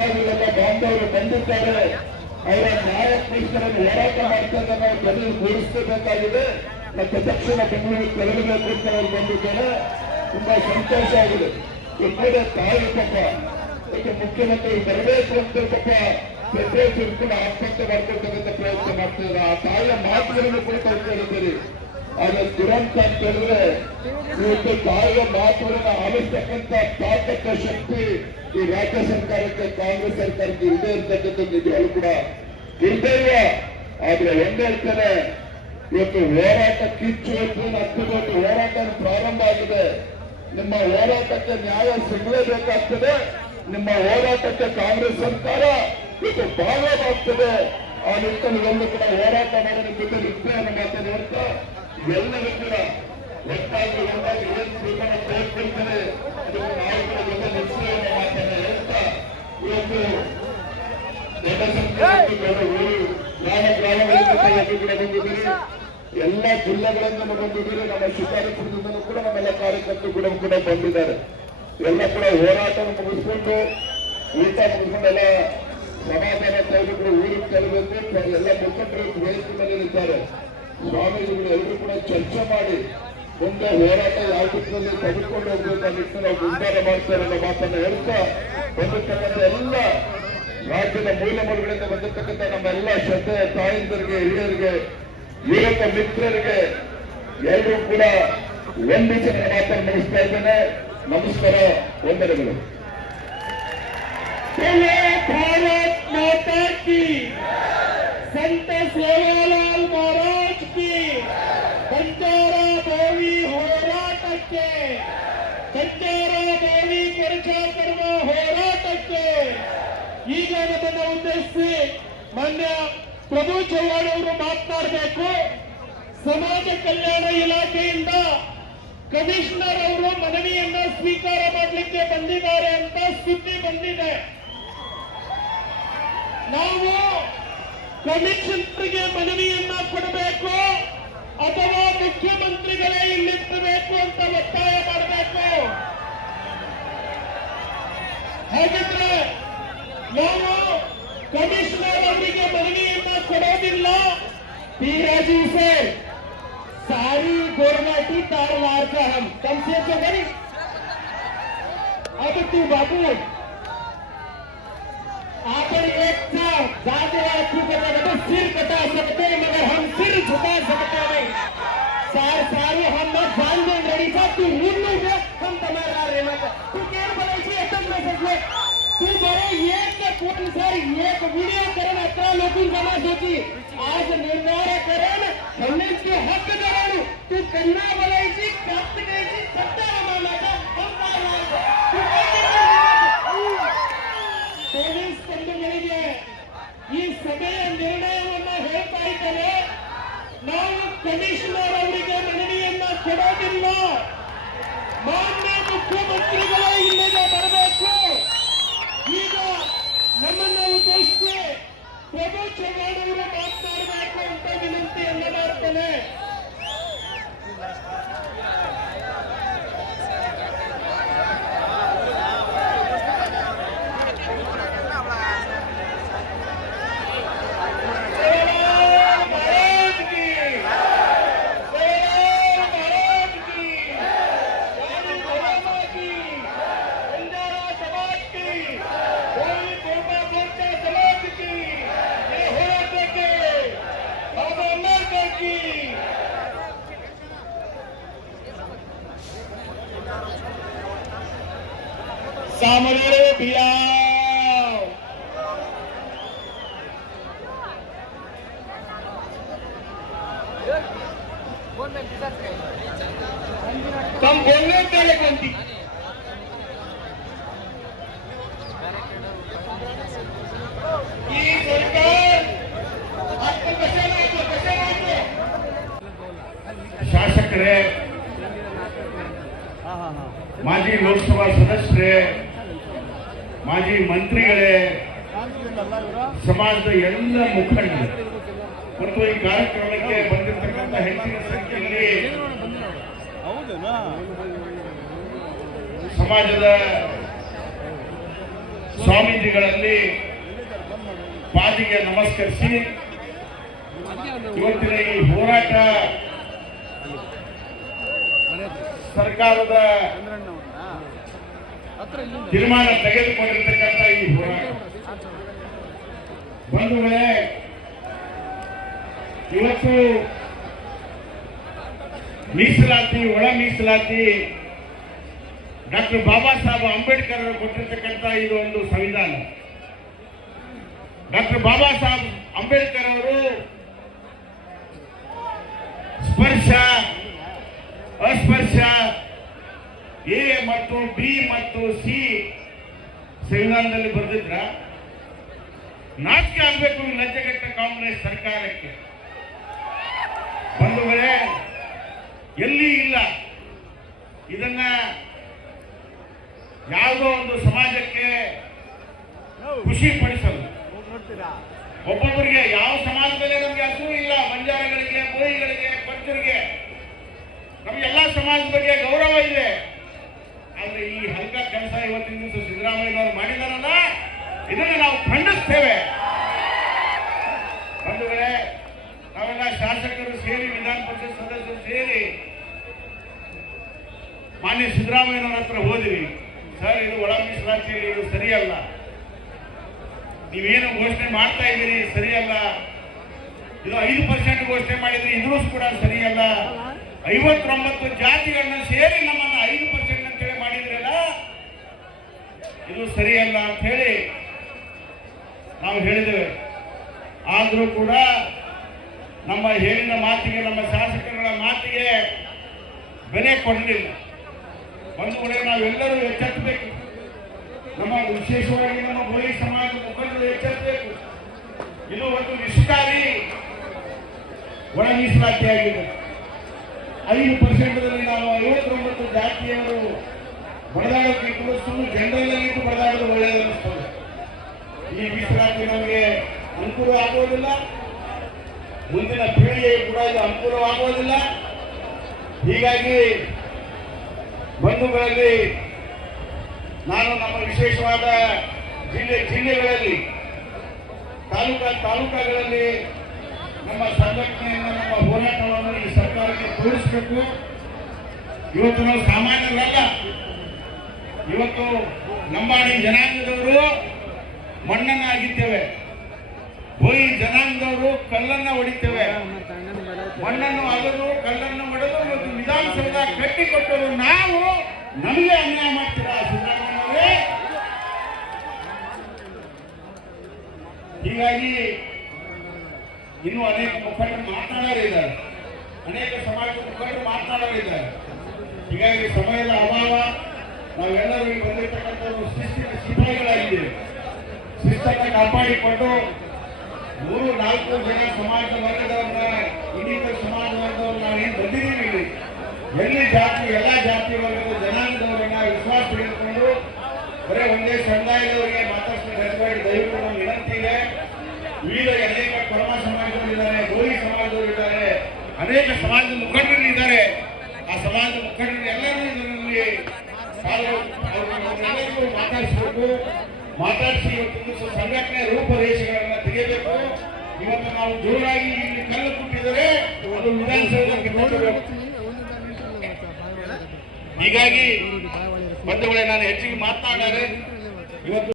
ಬಾಂಧವರು ಬಂದಿದ್ದಾರೆ. ಅವರ ನ್ಯಾಯಕ್ಕೋಸ್ಕರ ಹೋರಾಟ ಮಾಡ್ತಾರೆ. ನಾವು ಜನರು ಕೂಡಿಸಬೇಕಾಗಿದೆ. ಮತ್ತು ತಕ್ಷಣ ಬೆಂಗಳೂರು ತೆರಳಬೇಕು ಅಂತ ಅವರು ಬಂದಿದ್ದಾರೆ. ತುಂಬಾ ಸಂತೋಷ ಆಗಿದೆ. ಎಲ್ಲರ ತಾಯಿ ಪಾಪ ಈಗ ಮುಖ್ಯಮಂತ್ರಿ ಬರಬೇಕು ಅಂತ ಪಾಪ ಪ್ರತಿಯೊಬ್ಬರು ಕೂಡ ಆತ್ಮಹತ್ಯೆ ಮಾಡ್ಕೊಳ್ತಕ್ಕಂಥ ಪ್ರಯತ್ನ ಮಾಡ್ತಿದ್ದಾರೆ. ಆ ತಾಯಿಯ ಮಾತುಗಳನ್ನು ಕೂಡ ಕೇಳಿದ್ದೀರಿ. ಆದ್ರೆ ದುರಂತ ಅಂತ ಹೇಳಿದ್ರೆ ಇವತ್ತು ತಾಯಿಯ ಮಾತುಗಳನ್ನು ಆಲಿಸ್ತಕ್ಕಂಥ ತಾಕತ್ತ ಶಕ್ತಿ ಈ ರಾಜ್ಯ ಸರ್ಕಾರಕ್ಕೆ, ಕಾಂಗ್ರೆಸ್ ಸರ್ಕಾರಕ್ಕೆ ಇಲ್ಲದೆ ಇರ್ತಕ್ಕಂಥ ನಿಜವಾಗ್ಲೂ ಕೂಡ ಇಲ್ಲದೇ ಇಲ್ಲ. ಆದ್ರೆ ಒಂದೇ ಹೇಳ್ತಾರೆ, ಇವತ್ತು ಹೋರಾಟ ಕಿಚ್ಚು ಹತ್ತುದೊಡ್ಡ ಹೋರಾಟ ಪ್ರಾರಂಭ ಆಗಿದೆ. ನಿಮ್ಮ ಹೋರಾಟಕ್ಕೆ ನ್ಯಾಯ ಸಿಗಲೇಬೇಕಾಗ್ತದೆ. ನಿಮ್ಮ ಹೋರಾಟಕ್ಕೆ ಕಾಂಗ್ರೆಸ್ ಸರ್ಕಾರ ಇವತ್ತು ಭಾಗವಾಗ್ತದೆ. ಆ ನಿಟ್ಟಿನಲ್ಲಿ ಒಂದು ಕೂಡ ಹೋರಾಟ ಮಾಡೋದಕ್ಕೆ ಜೊತೆ ಅನ್ನೋ ಮಾತನ್ನು ಹೇಳ್ತಾ ಎಲ್ಲರೂ ಕೂಡ ಒಟ್ಟಾಗಿ ಏನು ತೀರ್ಮಾನ ತೆಗೆದುಕೊಳ್ತಾರೆ ಅದಕ್ಕೆ ನಾವು ಕೂಡ ಜೊತೆ ನಿಲ್ಲಿಸಿ ಅನ್ನೋ ಮಾತನ್ನು ಹೇಳ್ತಾ ಇವತ್ತು ದೊಡ್ಡ ಸಂಖ್ಯೆಯಲ್ಲಿ ಊರು ಗ್ರಾಮಗಳಲ್ಲಿ ಕೂಡ ಬಂದಿದ್ದೀರಿ. ಎಲ್ಲ ಜಿಲ್ಲೆಗಳಿಂದ ಬಂದಿದ್ದೀರಿ. ನಮ್ಮ ಶಿಕಾರಿಪುರದಿಂದಲೂ ಕೂಡ ನಮ್ಮೆಲ್ಲ ಕಾರ್ಯಕರ್ತರು ಕೂಡ ಬಂದಿದ್ದಾರೆ. ಎಲ್ಲ ಕೂಡ ಹೋರಾಟ ಮುಗಿಸ್ಕೊಂಡು ಊಟ ಮುಗಿಸ್ಕೊಂಡು ಎಲ್ಲ ಸಮಾಧಾನ ತೆಗೆದುಕೊಂಡು ಊರಿಗೆ ತೆರಬೇಕು. ಎಲ್ಲ ಮುಖಂಡರು ವೇದಿಕೆ ಮೇಲೆ ಇದ್ದಾರೆ. ಸ್ವಾಮೀಜಿಗಳು ಎಲ್ಲರೂ ಕೂಡ ಚರ್ಚೆ ಮಾಡಿ ಮುಂದೆ ಹೋರಾಟ ಯಾವ ದಿಕ್ಕಿನಲ್ಲಿ ತೆಗೆದುಕೊಂಡು ಹೋಗ್ಬೇಕು ಆ ನಿಟ್ಟಿನಲ್ಲಿ ನಾವು ನಿರ್ಧಾರ ಮಾಡ್ತಾರೆ ಅನ್ನೋ ಮಾತನ್ನು ಹೇಳ್ತಾ ಬಂದಿರ್ತಕ್ಕಂಥ ಎಲ್ಲ ರಾಜ್ಯದ ಮೂಲ ಮೂಲಗಳಿಂದ ಬಂದಿರ್ತಕ್ಕಂಥ ನಮ್ಮೆಲ್ಲ ಶ್ರದ್ಧೆ ತಾಯಿಂದರಿಗೆ, ಹಿರಿಯರಿಗೆ, ಯುವಕ ಮಿತ್ರರಿಗೆ ಎಲ್ಲರೂ ಕೂಡ ವಂದಿಸಿ ನನ್ನ ಮಾತನ್ನು ಮುಗಿಸ್ತಾ ಇದ್ದೇನೆ. ನಮಸ್ಕಾರ, ವಂದನೆಗಳು. भारत माता की, संत सेवालाल महाराज की, बंजारा बोली ಹೋರಾಟಕ್ಕೆ, ಬಂಜಾರಾ ಬೋಲಿ ಕರ್ಜಾ ಕರ್ಮ ಹೋರಾಟಕ್ಕೆ ಈಗ ನಮ್ಮನ್ನು ಉದ್ದೇಶಿಸಿ ಮಾನ್ಯ ಪ್ರಭು ಚವ್ಹಾಣ್ ಅವರು ಮಾತನಾಡಬೇಕು. ಸಮಾಜ ಕಲ್ಯಾಣ ಇಲಾಖೆಯಿಂದ ಕಮಿಷನರ್ ಅವರು ಮನವಿಯನ್ನ ಸ್ವೀಕಾರ ಮಾಡಲಿಕ್ಕೆ ಬಂದಿದ್ದಾರೆ ಅಂತ ಸುದ್ದಿ ಬಂದಿದೆ. ನಾವು ಕಮಿಷನರ್ಗೆ ಮನವಿಯನ್ನ ಕೊಡಬೇಕು ಅಥವಾ ಮುಖ್ಯಮಂತ್ರಿಗಳೇ ಇಲ್ಲಿರ್ಬೇಕು ಅಂತ ಒತ್ತಾಯ ಮಾಡಬೇಕು. ಹಾಗಿದ್ರೆ ನಾವು ಕಮಿಷನರ್ ಅವರಿಗೆ ಮನವಿಯನ್ನ ಕೊಡೋದಿಲ್ಲ. पीराजी से सारी गोरमाटी तार लार का हम कम से नहीं. अब तू बाबू आपण एक था तो सिर कटा सकते मगर हम सिर झुका सकते नहीं. सारी हम न जान दे रही था तू निर्णय दे हम तुम्हारा रेमा तू क्या बोलायची एकच मेसेज ले तू बरे एक कोण सर एक व्हिडिओ करून 11 लोकं जमा होती. आज निर्णय करून हमने हक करून तू कन्ना बोलायची प्राप्त करायची सत्ता मामाचा हम पोलीस ಬಂಧುಗಳಿಗೆ ಈ ಸಭೆಯ ನಿರ್ಣಯವನ್ನು ಹೇಳ್ತಾ ಇದ್ದಾರೆ. ನಾವು ಕಮಿಷನರ್ ಅವರಿಗೆ ಮನವಿಯನ್ನ ಕೊಡೋದಿಲ್ಲ. ಮಾನ್ಯ ಮುಖ್ಯಮಂತ್ರಿಗಳೇ ಇಲ್ಲಿಗೆ ಬರಬೇಕು. ಈಗ ನಮ್ಮನ್ನು ಉದ್ದೇಶಿಸಿ ಪ್ರಭು ಚವ್ಹಾಣ್ ಅವರು ಮಾತನಾಡಬೇಕು ಅಂತ ವಿನಂತಿಯನ್ನ ಮಾಡ್ತೇನೆ. सामने भिया कम बोलने तेरे कोणती ही सरकार आपको कशाला ಶಾಸಕರೇ, ಮಾಜಿ ಲೋಕಸಭಾ ಸದಸ್ಯರೇ, ಮಾಜಿ ಮಂತ್ರಿಗಳೇ, ಸಮಾಜದ ಎಲ್ಲ ಮುಖಂಡರು ಮತ್ತು ಈ ಕಾರ್ಯಕ್ರಮಕ್ಕೆ ಬಂದಿರತಕ್ಕಂಥ ಹೆಚ್ಚಿನ ಸಂಖ್ಯೆಯಲ್ಲಿ ಸಮಾಜದ ಸ್ವಾಮೀಜಿಗಳಲ್ಲಿ ಪಾದಿಗೆ ನಮಸ್ಕರಿಸಿ ಇವತ್ತಿನ ಈ ಹೋರಾಟ ಸರ್ಕಾರದ ತೀರ್ಮಾನ ತೆಗೆದುಕೊಂಡಿರ್ತಕ್ಕಂಥ ಈ ಹೋರಾಟ ಬಂಧುಗಳೇ, ಇವತ್ತು ಮೀಸಲಾತಿ, ಒಳ ಮೀಸಲಾತಿ ಡಾಕ್ಟರ್ ಬಾಬಾ ಸಾಹೇಬ್ ಅಂಬೇಡ್ಕರ್ ಅವರು ಕೊಟ್ಟಿರ್ತಕ್ಕಂಥ ಇದು ಒಂದು ಸಂವಿಧಾನ. ಡಾಕ್ಟರ್ ಬಾಬಾ ಸಾಹೇಬ್ ಅಂಬೇಡ್ಕರ್ ಅವರು ಸ್ಪರ್ಶ, ಅಸ್ಪರ್ಶ, ಎ ಮತ್ತು ಬಿ ಮತ್ತು ಸಿ ಸಂವಿಧಾನದಲ್ಲಿ ಬರೆದಿದ್ರ. ನಾಚಿಕೆ ಆಗಬೇಕು ಈ ಲಜ್ಜೆಗೆಟ್ಟ ಕಾಂಗ್ರೆಸ್ ಸರ್ಕಾರಕ್ಕೆ. ಬಂಧುಗಳೇ, ಎಲ್ಲಿ ಇಲ್ಲ ಇದನ್ನ ಯಾವುದೋ ಒಂದು ಸಮಾಜಕ್ಕೆ ಖುಷಿ ಪಡಿಸಲು. ಒಬ್ಬೊಬ್ಬರಿಗೆ ಯಾವ ಸಮಾಜದಲ್ಲಿ ನಮ್ಗೆ ಹಸು ಇಲ್ಲ, ಬಂಜಾರಗಳಿಗೆ, ಬೋಯಿಗಳಿಗೆ, ಪಂಚರಿಗೆ, ನಮ್ಗೆಲ್ಲ ಸಮಾಜದ ಬಗ್ಗೆ ಗೌರವ ಇದೆ. ಆದ್ರೆ ಈ ಹಲ್ಕ ಕೆಲಸ ಇವತ್ತಿನ ದಿವಸ ಸಿದ್ದರಾಮಯ್ಯನವರು ಮಾಡಿದಾರಲ್ಲ, ಇದನ್ನು ನಾವು ಖಂಡಿಸ್ತೇವೆ. ಬಂಧುಗಳೇ, ನಾವೆಲ್ಲ ಶಾಸಕರು ಸೇರಿ, ವಿಧಾನ ಪರಿಷತ್ ಸದಸ್ಯರು ಸೇರಿ ಮಾನ್ಯ ಸಿದ್ದರಾಮಯ್ಯನವರ ಹತ್ರ ಹೋದಿವಿ. ಸರ್, ಇದು ಒಳ ಮೀಸಲಾತಿಯಲ್ಲಿ ಇದು ಸರಿಯಲ್ಲ, ನೀವೇನು ಘೋಷಣೆ ಮಾಡ್ತಾ ಇದ್ದೀರಿ ಸರಿಯಲ್ಲ, ಇದು 5% ಘೋಷಣೆ ಮಾಡಿದ್ರಿ, ಇದೂ ಕೂಡ ಸರಿಯಲ್ಲ. 59 ಜಾತಿಗಳನ್ನ ಸೇರಿ ನಮ್ಮನ್ನ 5% ಅಂತೇಳಿ ಮಾಡಿದ್ರಲ್ಲ, ಇದು ಸರಿಯಲ್ಲ ಅಂತ ಹೇಳಿ ನಾವು ಹೇಳಿದ್ದೇವೆ. ಆದರೂ ಕೂಡ ನಮ್ಮ ಹೇಳಿದ ಮಾತಿಗೆ, ನಮ್ಮ ಶಾಸಕರ ಮಾತಿಗೆ ಬೆಲೆ ಕೊಡಲಿಲ್ಲ. ಬಂಧುಗಳೇ, ನಾವೆಲ್ಲರೂ ಎಚ್ಚೆತ್ತಬೇಕು. ನಮ್ಮ ವಿಶೇಷವಾಗಿ ನಮ್ಮ ಬೋಯಿ ಸಮಾಜದ ಮುಖಂಡರು ಎಚ್ಚೆತ್ತಬೇಕು. ಇದು ಒಂದು ವಿಷಕಾರಿ ಒಳ ಮೀಸಲಾತಿಯಾಗಿದೆ. 5%ದಲ್ಲಿ ನಾವು 59 ಜಾತಿಯವರು ಬಡದಾಡೋಕ್ಕಿಂತ ಸುಮ್ಮನೆ ಜನರಲ್ಲಿದ್ದು ಬಡದಾಡೋದು ಒಳ್ಳೆಯದು ಅನಿಸ್ತದೆ. ಈ ಮೀಸಲಾತಿ ನಮಗೆ ಅನುಕೂಲ ಆಗುವುದಿಲ್ಲ, ಮುಂದಿನ ಪೀಳಿಗೆಗೆ ಕೂಡ ಇದು ಅನುಕೂಲವಾಗುವುದಿಲ್ಲ. ಹೀಗಾಗಿ ಬಂಧುಗಳಲ್ಲಿ ನಾನು ನಮ್ಮ ವಿಶೇಷವಾದ ಜಿಲ್ಲೆಗಳಲ್ಲಿ, ತಾಲೂಕುಗಳಲ್ಲಿ ನಮ್ಮ ಸಂಘಟನೆಯನ್ನು, ನಮ್ಮ ಹೋರಾಟವನ್ನು ಈ ಸರ್ಕಾರಕ್ಕೆ ತೋರಿಸಬೇಕು. ಇವತ್ತು ನಾವು ಸಾಮಾನ್ಯರಲ್ಲ. ಇವತ್ತು ಲಂಬಾಣಿ ಜನಾಂಗದವರು ಮಣ್ಣನ್ನ ಅಗಿತೇವೆ, ಬೋಯಿ ಜನಾಂಗದವರು ಕಲ್ಲನ್ನ ಹೊಡಿತೇವೆ. ಮಣ್ಣನ್ನು ಅಗದು, ಕಲ್ಲನ್ನು ಹೊಡೆದು ಇವತ್ತು ವಿಧಾನಸೌಧ ಕಟ್ಟಿಕೊಟ್ಟರು ನಾವು. ನಮಗೆ ಅನ್ಯಾಯ ಮಾಡ್ತೀರಾ ಸಿದ್ದರಾಮಯ್ಯನವರೇ? ಹೀಗಾಗಿ ಇನ್ನೂ ಅನೇಕ ಮುಖಂಡರು ಮಾತನಾಡೋರಿದ್ದಾರೆ, ಅನೇಕ ಸಮಾಜದ ಮುಖಂಡರು ಮಾತನಾಡೋರಿದ್ದಾರೆ. ಹೀಗಾಗಿ ಸಮಯದ ಅಭಾವ, ನಾವೆಲ್ಲರೂ ಇಲ್ಲಿ ಬಂದಿರತಕ್ಕಂಥ ಶಿಸ್ತಿನ ಸಿಪಾಯಿಗಳಾಗಿದ್ದೇವೆ. ಶಿಸ್ತನ್ನು ಕಾಪಾಡಿಕೊಂಡು 3-4 ಜನ ಸಮಾಜದ ವರ್ಗದವ್ರನ್ನ, ಇನ್ನಿತರ ಸಮಾಜ ವರ್ಗದವ್ರನ್ನ ನಾವೇನು ಬಂದಿದ್ದೀವಿ ಇಲ್ಲಿ, ಎಲ್ಲಿ ಜಾತಿ, ಎಲ್ಲ ಜಾತಿ ವರ್ಗದ ಜನಾಂಗದವರನ್ನ ವಿಶ್ವಾಸ ತೆಗೆದುಕೊಂಡು ಬರೀ ಒಂದೇ ಸಮುದಾಯದವರಿಗೆ ಮಾತಾಡ್ಕೊಂಡು ದಯಮಾಡಿ ದಯವಿಟ್ಟು ನಮ್ಮ ವಿನಂತಿ ಇದೆ. ವಿವಿಧ ಅನೇಕ ಕೊರಮ ಸಮಾಜದವರಿದ್ದಾರೆ, ಗೋರಿ ಸಮಾಜದವರಿದ್ದಾರೆ, ಅನೇಕ ಸಮಾಜದ ಮುಖಂಡರು ಇದ್ದಾರೆ. ಆ ಸಮಾಜದ ಮುಖಂಡರು ಎಲ್ಲರೂ ಇದರಲ್ಲಿ ಎಲ್ಲರಿಗೂ ಮಾತಾಡಿಸಬೇಕು. ಮಾತಾಡಿಸಿ ಇವತ್ತು ಸಂಘಟನೆ ರೂಪರೇಷೆಗಳನ್ನ ತೆಗೆಯಬೇಕು. ಇವತ್ತು ನಾವು ಜೋರಾಗಿ ಇಲ್ಲಿ ಕಲ್ಲು ಕೊಟ್ಟಿದ್ದಾರೆ, ಅದು ವಿಧಾನಸೌಧಕ್ಕೆ ತರಬೇಕು. ಹೀಗಾಗಿ ಬಂಧುಗಳೇ, ನಾನು ಹೆಚ್ಚಿಗೆ ಮಾತನಾಡಿದರೆ ಇವತ್ತು